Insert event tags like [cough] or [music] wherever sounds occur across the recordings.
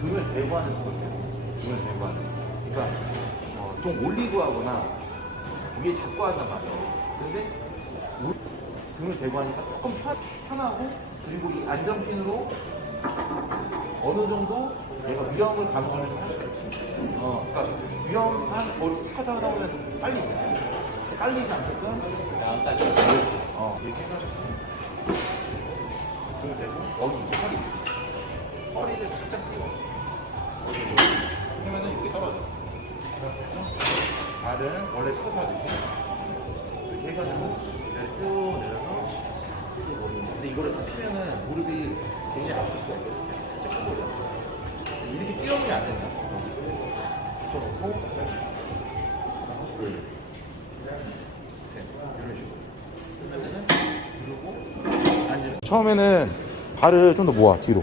등을 대고 하는 스쿼트예요. 등을 대고 하는. 그러니까 어, 좀 올리고 하거나 위에 잡고 한단 말이에요. 근데 우- 등을 대고 하니까 조금 편, 편하고 그리고 이 안정핀으로 어느 정도 내가 위험을 감수를 할 수가 있습니다. 어, 그러니까 위험한 걸 찾아다 보면 빨리 깔리지 않게끔 어, 이렇게 해가지고 등을 대고 여기 이제 허리 허리를 살짝 띄워 어디 그러면은 이렇게 떨어져 그래서 발은 원래 스쿼트하듯이 이렇게 해가지고 이렇게 쭉 내려서 쭉 올리는 근데 이거를 다 피면은 무릎이 굉장히 아플 수가 있거든요. 쭉 올려 이렇게 뛰어오면 안 된다 붙여놓고 둘 셋, 이런 식으로 그러면은 누르고 앉으면 처음에는 발을 좀 더 모아 뒤로.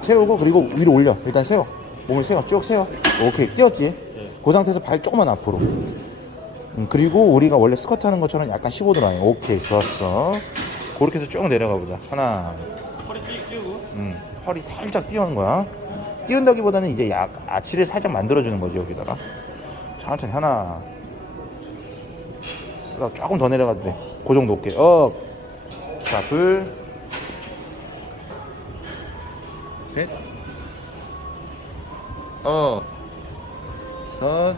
세우고 그리고 위로 올려. 일단 세워. 몸을 세워. 쭉 세워. 오케이. 뛰었지 그 상태에서 발 조금만 앞으로 음, 그리고 우리가 원래 스쿼트 하는 것처럼 약간 15도 라인 오케이 좋았어 그렇게 해서 쭉 내려가 보자 하나 허리 쭉 쭉. 음, 허리 살짝 띄우는 거야. 띄운다기보다는 이제 약 아치를 살짝 만들어주는 거지 여기다가. 천천히 하나. 쓱 조금 더 내려가도 돼. 그 정도 올게. 업. 자, 둘. 셋. 어. 섯.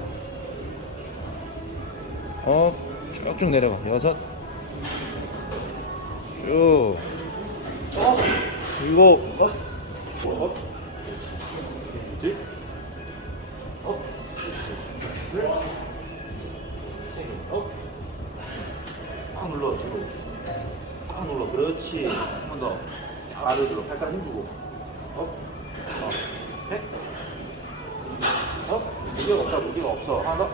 업. 쭉쭉 내려가. 여섯. 쭉. 이거 어? 어? 둘? 어? 둘? 어? 꽉 눌러 뒤로 꽉 눌러 그렇지 한 번더 발을 들어 발가락 힘주고 어? 어? 셋? 어? 무게가 없다 무게가 없어. 하나 더?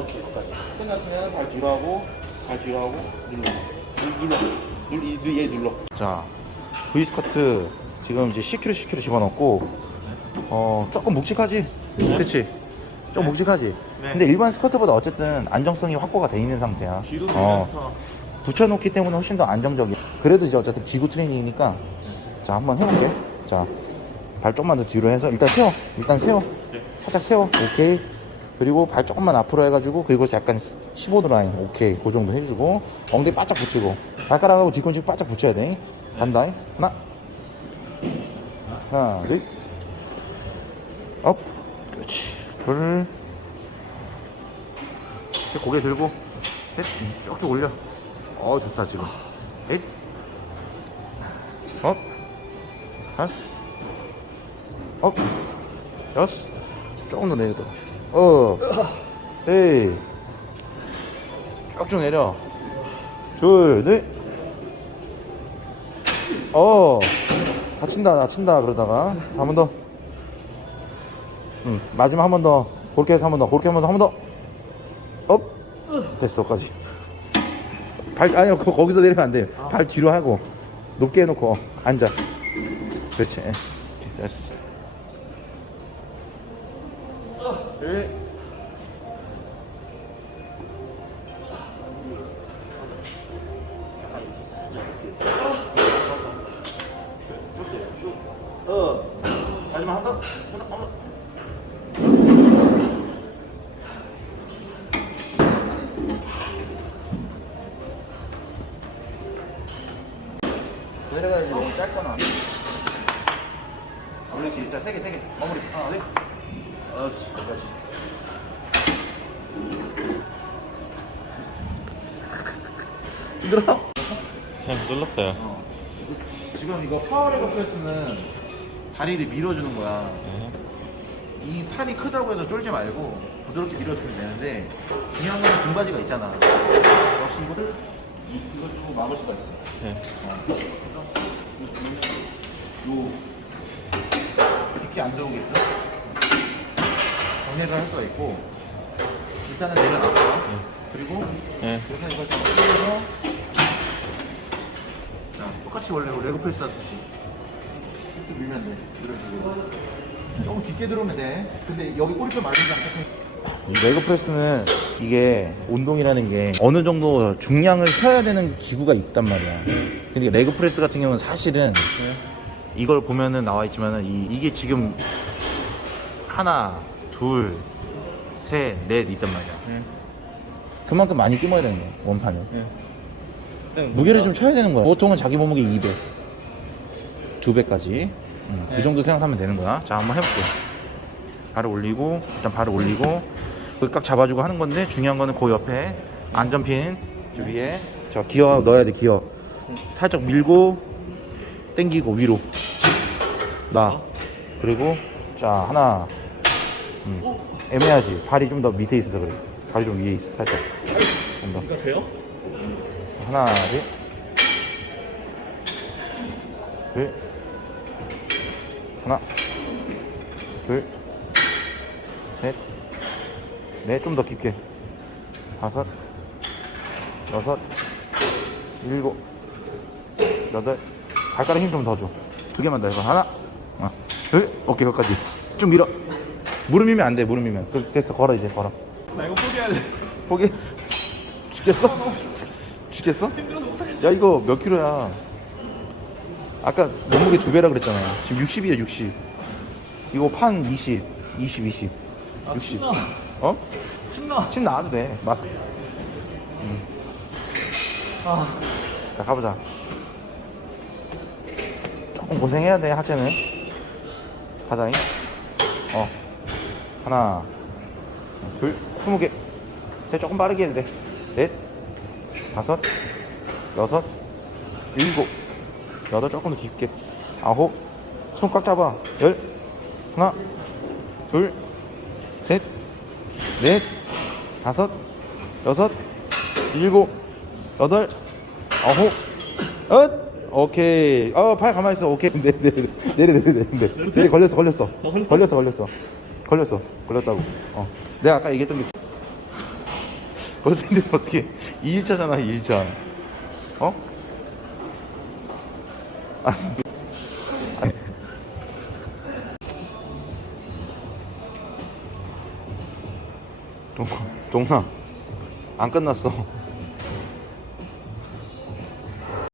오케이 여기까지 끝났으면 발 뒤로 하고 발 뒤로 하고 눌러. 눌러. 눌, 이- 눌, 얘 눌러. 자 V 스커트 지금 이제 10kg 10kg 집어넣고 어 조금 묵직하지? 그렇지 좀 묵직하지? 네. 근데 일반 스커트보다 어쨌든 안정성이 확보가 돼 있는 상태야. 뒤로 어, 붙여놓기 때문에 훨씬 더 안정적이야. 그래도 이제 어쨌든 기구 트레이닝이니까 자 한번 해볼게. 자 발 조금만 더 뒤로 해서 일단 세워. 일단 세워. 네. 살짝 세워. 오케이. 그리고 발 조금만 앞으로 해가지고 그리고 약간 15도 라인. 오케이. 그 정도 해주고 엉덩이 바짝 붙이고. 발가락하고 뒤꿈치 바짝 붙여야 돼. 간다 하나. 하나 둘업. 그렇지. 둘. 고개 들고. 셋. 쭉쭉 올려. 어 좋다 지금. 넷업. 다섯 업 여섯? 조금 더 내려도. 어. 에이. 쭉쭉 내려. 둘 넷 어. 다친다 다친다 그러다가. 한 번 더. 응, 마지막 한 번 더. 그렇게 해서 한 번 더. 그렇게 한 번 더 한 번 더. 업. 됐어까지. 발 아니요 거- 거기서 내리면 안 돼요 발 뒤로 하고. 높게 해놓고 어, 앉아. 그렇지. 됐어 네. 어 마지막 내려가야지 짧거나 올리지 진짜 세개 세개 힘들어? 그냥 눌렀어요. 어. 지금 이거 파워레그 프레스는 다리를 밀어주는 거야. 네. 이 팔이 크다고 해서 쫄지 말고 부드럽게 밀어주면 되는데 중요한 건 등바지가 있잖아. 역시 이거를 이, 이걸 좀 막을 수가 있어. 네. 요 깊게 안 들어오게끔 정리를 할 수가 있고 일단은 내려놨어. 그리고 네. 그래서 이걸 좀 풀어서 자, 똑같이 원래 레그 프레스 하듯이 쭉쭉 밀면 돼. 밀어주고 조금 깊게 들어오면 돼. 근데 여기 꼬리뼈 말리지 않게 레그 프레스는 이게 운동이라는 게 어느 정도 중량을 펴야 되는 기구가 있단 말이야. 근데 레그 프레스 같은 경우는 사실은 이걸 보면은 나와 있지만은 이, 이게 지금 하나, 둘, 셋, 넷 있단 말이야. 네. 그만큼 많이 찜어야 되는 거야, 원판을. 네. 무게를 좀 쳐야 되는 거야. 보통은 자기 몸무게 200. 두 배까지. 음, 그 네. 정도 생각하면 되는 거야. 자, 한번 해볼게. 발을 올리고, 일단 발을 올리고, 깍 잡아주고 하는 건데, 중요한 거는 그 옆에 안전핀 저 위에, 저 기어 넣어야 돼, 기어. 살짝 밀고, 당기고, 위로. 나. 그리고, 자, 하나. 음, 애매하지. 발이 좀 더 밑에 있어서 그래. 발이 좀 위에 있어, 살짝. 좀 더. 돼요? 하나, 둘. 둘. 하나. 둘. 셋. 넷. 좀 더 깊게. 다섯. 여섯. 일곱. 여덟. 발가락 힘 좀 더 줘. 두 개만 더 해봐. 하나. 하나. 둘. 오케이, 거기까지. 좀 밀어. 무릎 밀면 안 돼, 무릎 밀면. 그, 됐어, 걸어, 이제, 걸어. 나 이거 포기할래. 포기? [laughs] 죽겠어? 죽겠어? 야 이거 몇 킬로야? 아까 몸무게 두 배라 그랬잖아. 지금 60이야 60. 이거 판 20, 20, 20. 60. 어? 신나. 침 나와도 돼. 맞아. 아. 자 가보자. 조금 고생해야 돼 하체는. 가자 잉. 어. 하나, 둘, 스무 개. 셋 조금 빠르게 해도 돼. 넷, 다섯, 여섯, 일곱, 여덟 조금 더 깊게. 아홉, 손 꽉 잡아. 열, 하나, 둘, 셋, 넷, 다섯, 여섯, 일곱, 여덟, 아홉, 엇. 오케이. 어, 팔 가만히 있어. 오케이. 내려, 내려, 내려, 내려, 내려, 내려. 내려, 걸렸어, 걸렸어. 걸렸어? 걸렸어, 걸렸어. 걸렸어. 걸렸다고. 어. 내가 아까 얘기했던 게. 근데 어떻게 2일차잖아, 2일차. 어? 아니. 동, 동아. 안 끝났어.